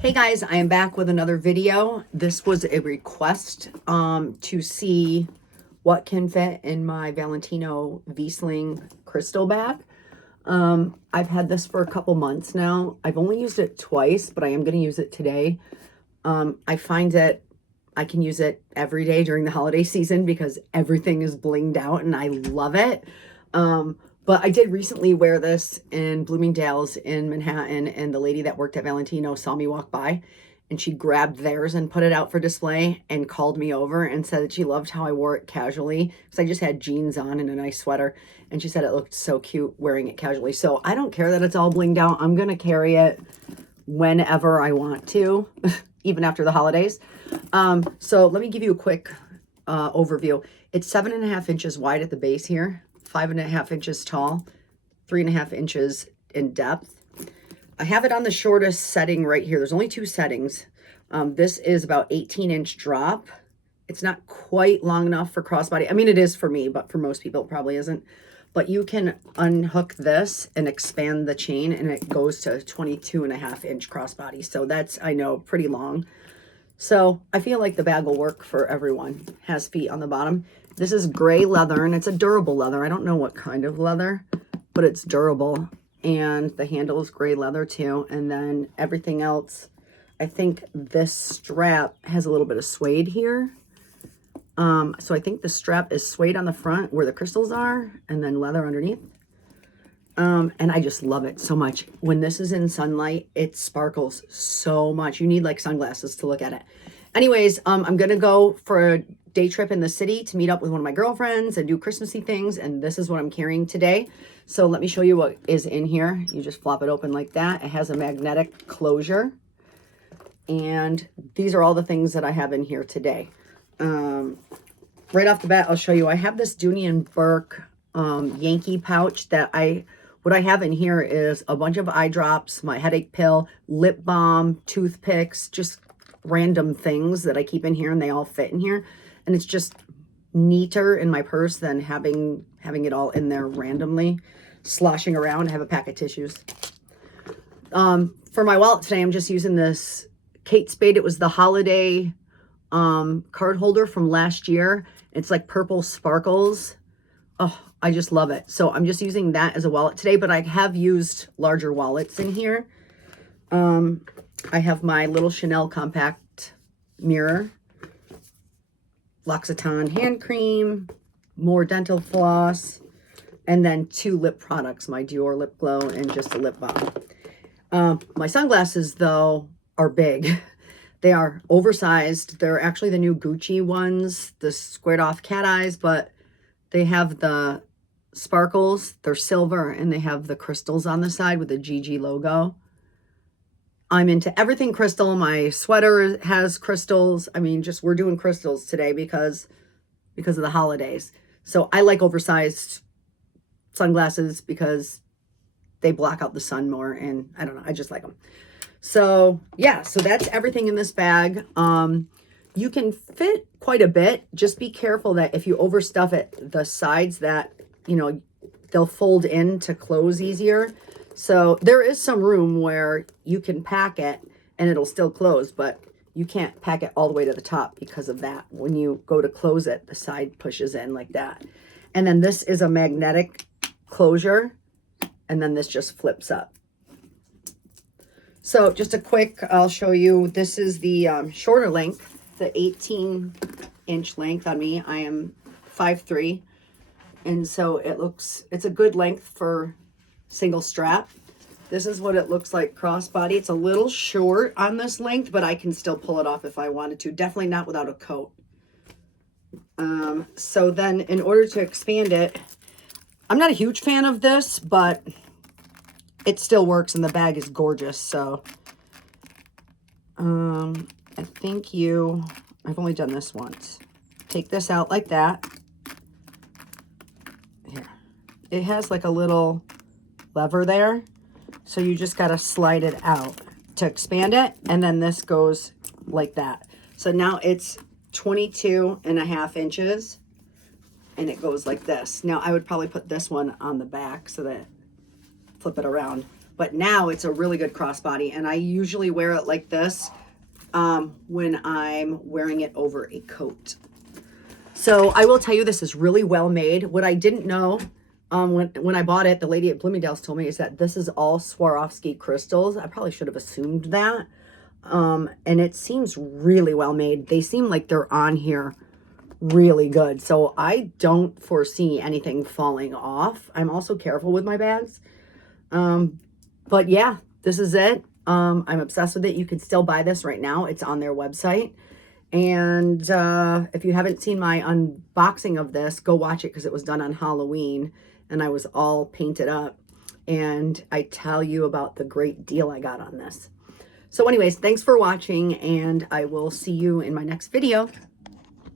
Hey guys, I am back with another video. This was a request to see what can fit in my Valentino VSling crystal bag. I've had this for a couple months now. I've only used it twice, but I am going to use it today. I find that I can use it every day during the holiday season because everything is blinged out and I love it. But I did recently wear this in Bloomingdale's in Manhattan, and the lady that worked at Valentino saw me walk by and she grabbed theirs and put it out for display and called me over and said that she loved how I wore it casually because I just had jeans on and a nice sweater, and she said it looked so cute wearing it casually. So I don't care that it's all blinged out. I'm gonna carry it whenever I want to, even after the holidays. So let me give you a quick overview. It's 7.5 inches wide at the base here, 5.5 inches tall, 3.5 inches in depth. I have it on the shortest setting right here. There's only two settings. This is about 18-inch drop. It's not quite long enough for crossbody. I mean, it is for me, but for most people it probably isn't. But you can unhook this and expand the chain and it goes to 22.5-inch crossbody. So that's, I know, pretty long. So I feel like the bag will work for everyone. Has feet on the bottom. This is gray leather and it's a durable leather. I don't know what kind of leather, but it's durable. And the handle is gray leather too. And then everything else, I think this strap has a little bit of suede here. So I think the strap is suede on the front where the crystals are and then leather underneath. And I just love it so much. When this is in sunlight, it sparkles so much. You need like sunglasses to look at it. Anyways, I'm going to go for a day trip in the city to meet up with one of my girlfriends and do Christmassy things. And this is what I'm carrying today. So let me show you what is in here. You just flop it open like that. It has a magnetic closure. And these are all the things that I have in here today. Right off the bat, I'll show you. I have this Dooney and Burke Yankee pouch that what I have in here is a bunch of eye drops, my headache pill, lip balm, toothpicks, just random things that I keep in here, and they all fit in here. And it's just neater in my purse than having it all in there randomly sloshing around. I have a pack of tissues. For my wallet today, I'm just using this Kate Spade. It was the holiday card holder from last year. It's like purple sparkles. Oh, I just love it. So I'm just using that as a wallet today, but I have used larger wallets in here. I have my little Chanel compact mirror, L'Occitane hand cream, more dental floss, and then 2 lip products, my Dior lip glow and just a lip balm. My sunglasses, though, are big. They are oversized. They're actually the new Gucci ones, the squared off cat eyes, but they have the sparkles. They're silver and they have the crystals on the side with the GG logo. I'm into everything crystal. My sweater has crystals. I mean, just we're doing crystals today because of the holidays. So I like oversized sunglasses because they block out the sun more, and I don't know, I just like them. So yeah, so that's everything in this bag. You can fit quite a bit. Just be careful that if you overstuff it, the sides that, they'll fold in to close easier. So there is some room where you can pack it and it'll still close, but you can't pack it all the way to the top because of that. When you go to close it, the side pushes in like that. And then this is a magnetic closure, and then this just flips up. So just a quick, I'll show you. This is the shorter length, the 18-inch length on me. I am 5'3", and so it's a good length for single strap. This is what it looks like crossbody. It's a little short on this length, but I can still pull it off if I wanted to. Definitely not without a coat. So then in order to expand it, I'm not a huge fan of this, but it still works and the bag is gorgeous. So I think I've only done this once. Take this out like that. Here. It has like a little lever there. So you just got to slide it out to expand it. And then this goes like that. So now it's 22.5 inches and it goes like this. Now I would probably put this one on the back so that flip it around. but now it's a really good crossbody, and I usually wear it like this when I'm wearing it over a coat. So I will tell you, this is really well made. What I didn't know when I bought it, the lady at Bloomingdale's told me, is that this is all Swarovski crystals. I probably should have assumed that. And it seems really well made. They seem like they're on here really good. So I don't foresee anything falling off. I'm also careful with my bags. But yeah, this is it. I'm obsessed with it. You can still buy this right now. It's on their website. And if you haven't seen my unboxing of this, go watch it, because it was done on Halloween and I was all painted up. And I tell you about the great deal I got on this. So anyways, thanks for watching, and I will see you in my next video.